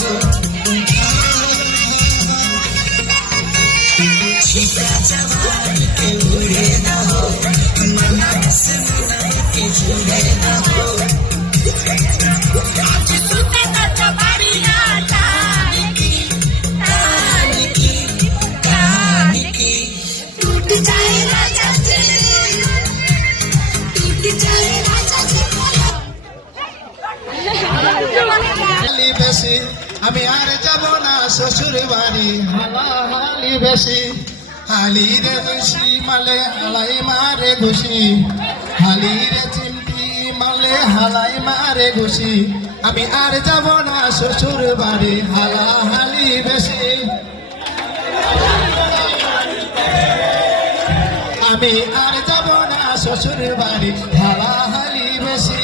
हो छिपा जवान के उड़े ना हो मना से मना के जुड़े ना हो आज सुते तो बारिया तानिकी टूट जाए राजा से टूट जाए राजा से বেশি আমি আর যাব না শ্বশুর বাড়ি হালি বেশি হালি রে ঘুষি মালে হালাই মারে ঘুষি হালি রে চিমটি মালে হালাই মারে ঘুষি আমি আর যাব না শ্বশুর বাড়ি হালি বেশি আমি আর যাব না শ্বশুর বাড়ি হালি বেশি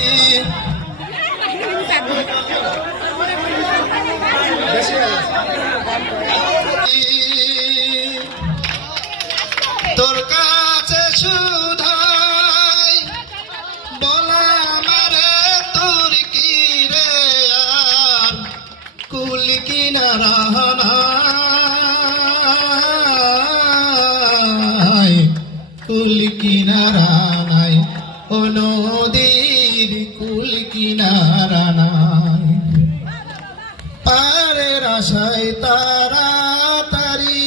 তোর কাছে শুধাই বলা আমারে তোর কি রে আর কুল কিনারা নাই কুল কিনারা নাই ও নদীর কুল কিনারা নাই পারের আশায় তাড়াতাড়ি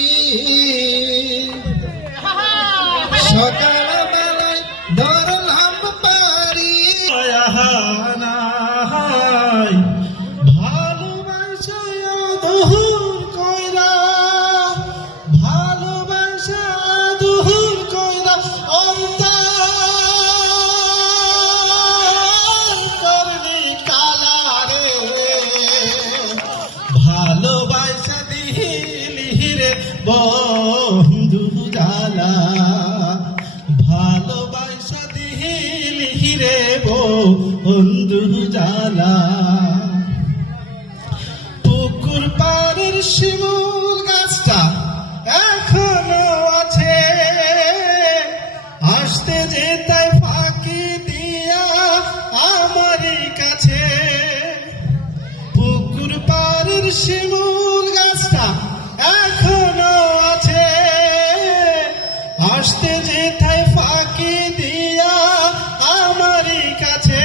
সকাল বেলায় ধরলাম পারি ভালোবাসা দুহুর কইরা ভালোবাসা দুহুর কইরা করলি কালা রে ভালোবাসা দিলি রে বন্ধু জালা ভালোবাসা দিলি রে বন্ধু জালা পুকুর পাড়ের শিমুল গাছটা এখনো আছে আসতে যেতে ফাঁকি দিয়া আমারই কাছে পুকুর পাড়ের শিমুল গাছটা এখনো আছে আসতে যেতে ফাঁকি দিয়া আমারই কাছে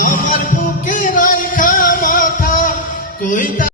আমার বুকে রাখা মাথা কইতা